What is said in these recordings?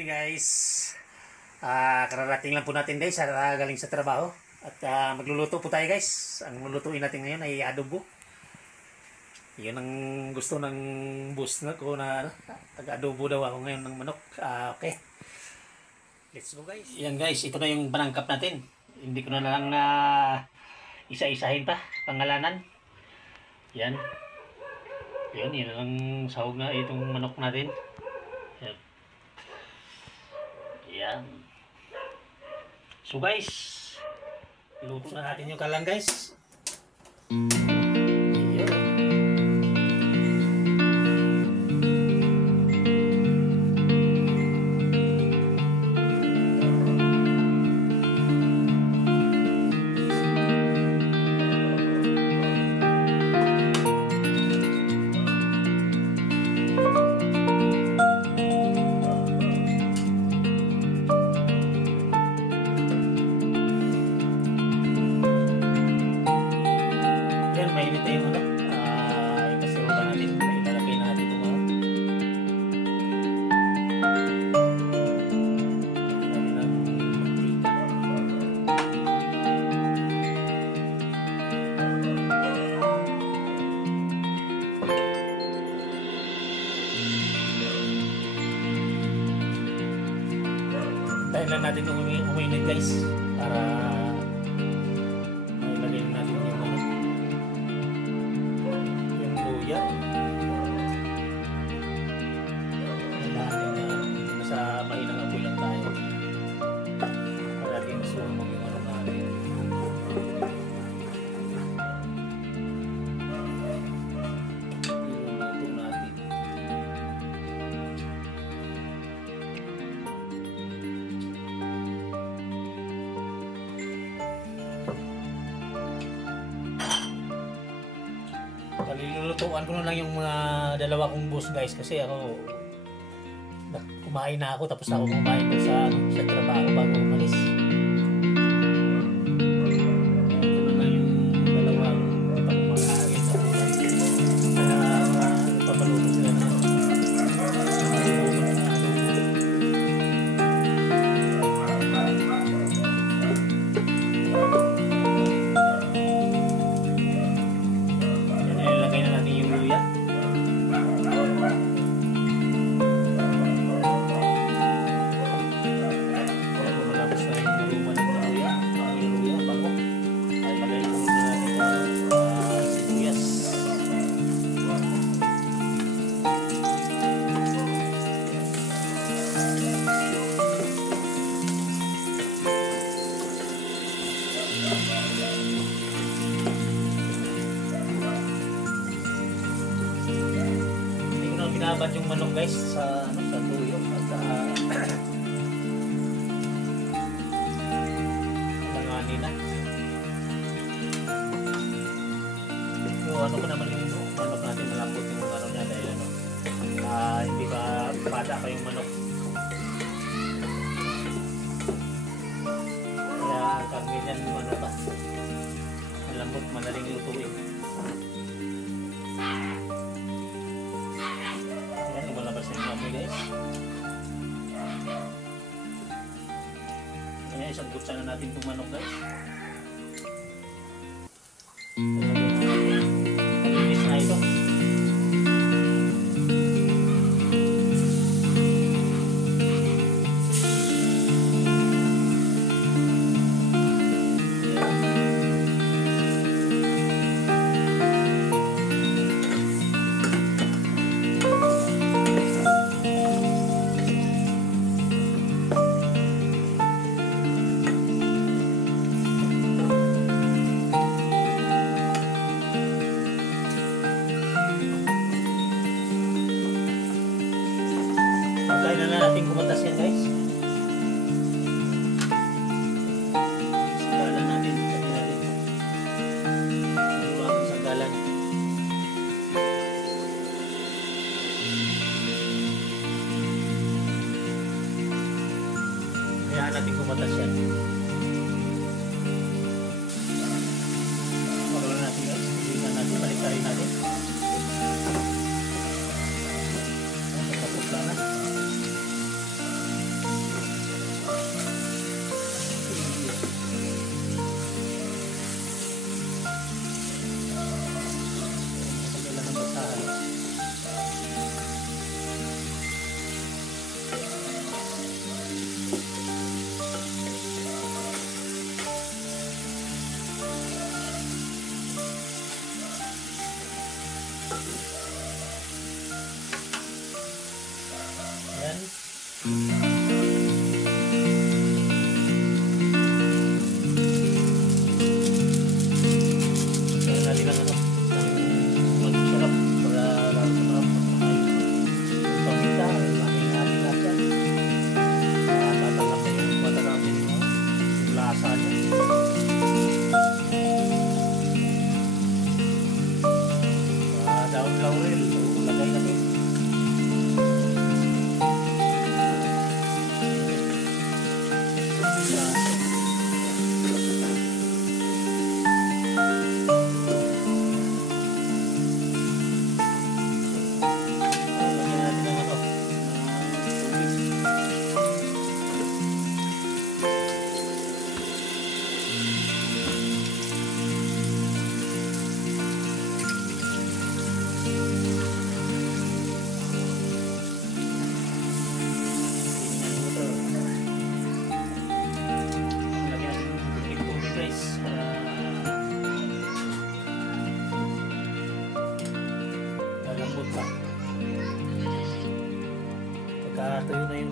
evening guys. Kararating lang po natin guys, galing sa trabaho. At magluluto po tayo guys. Ang lulutuin natin ngayon ay adobo. Yun ang gusto ng boss na ko na tag-adobo daw ako ngayon ng manok. Okay. Let's go guys. Yan guys, ito na yung panangkap natin. Hindi ko na lang isa-isahin pa pangalanan. Yan. Yan ang sahog na itong manok natin. Yan. Yan. So guys, luto na natin yung kalang guys. Yan. Mainit na yung ano, yung kasiroga natin, ilalagay na natin itong dahil lang natin uminit guys, para mailagay natin yung ano, luya. Nasa mahinang apoy lang tayo para di masumog yung ano natin. Iluto natin. Palilulutuan ko na lang yung mga dalawa kong boss guys, kasi ako kumain na ako, tapos ako kumain ko sa trabaho bago umalis. Ito na lang yung dalawang pangmakain sa buhay. Kaya papaluto sila na binabad yung manok guys sa tuyo at langanin na. So ano ko naman yung manok natin, malapot yung ano niya dahil ano, hindi pa bata pa yung manok. Kaya kami yan ano pa, malambot, madaling lutuin. Guys, ayan, isang butsa na natin itong manok guys. Malinis na ito. Kaya na natin kumatas yan guys. Sagalan natin. Iluwagin sagalan. Kaya natin kumatas yan. Pagkalan natin guys. Pagkalan natin, balik-tarin natin. Tapos lang na.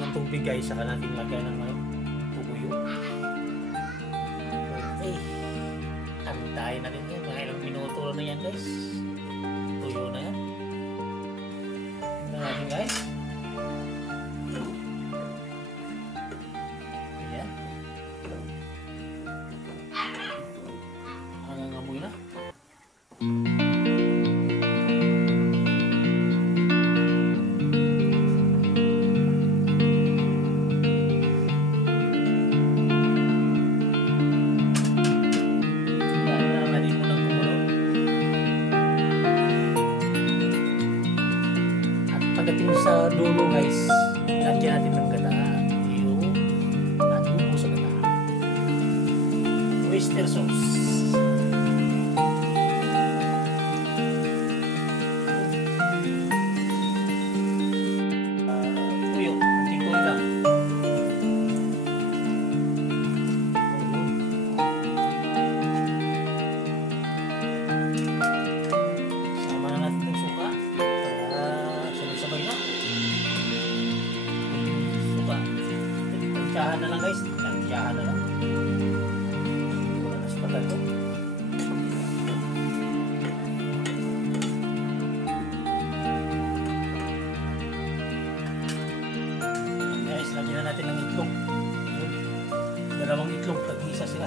ng tubig guys, saka natin lagyan ng tuyo. Okay. Antayin natin yan. Mga ilang minuto na yan guys. Tuyo na yan. Tingnan natin guys. Ayan. Hanggang amoy na. Pagdating sa dulo guys, lagyan natin ng gata, yung adobo sa gata, oyster sauce, tuyo, kunting tuyo lang, sama na natin ng suka. Sabay na. Suka. Tansyahan na lang guys. Tansyahan na lang. Wala na sa patato. Guys, lagyan na natin ng itlog. Dalawang itlog. Tag-isa sila.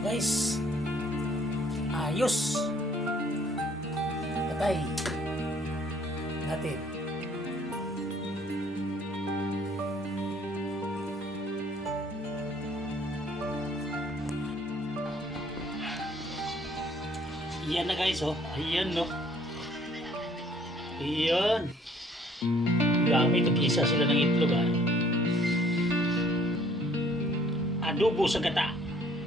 Guys, ayos. Patay natin. Iyan na guys, oh. Ayan, no. Ayan. Gamit, tag-isa sila ng itlog, ha. Adobo sa gata.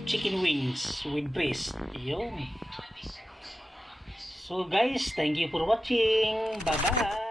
Chicken wings with breast. Yun. So guys, thank you for watching. Bye bye.